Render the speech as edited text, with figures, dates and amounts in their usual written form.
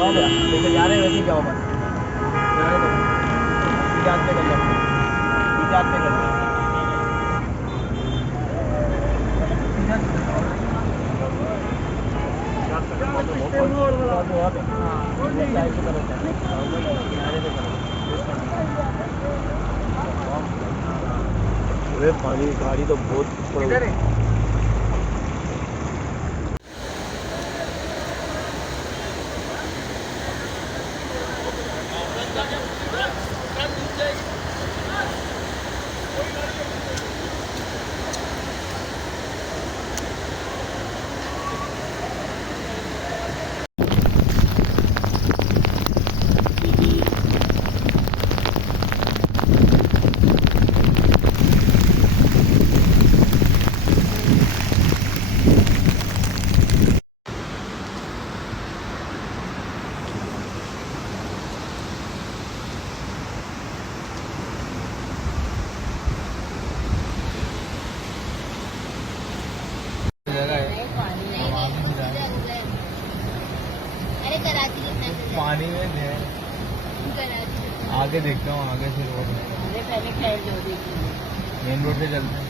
जाओ भैया, जैसे जा रहे हैं वैसे ही जाओ बस। जाने दो, सीधे हाथ पे कर लो, सीधे हाथ पे कर लो। अरे पानी गाड़ी तो बहुत पानी में है। आगे देखता हूँ, आगे से रोड मेन रोड से चलते हैं।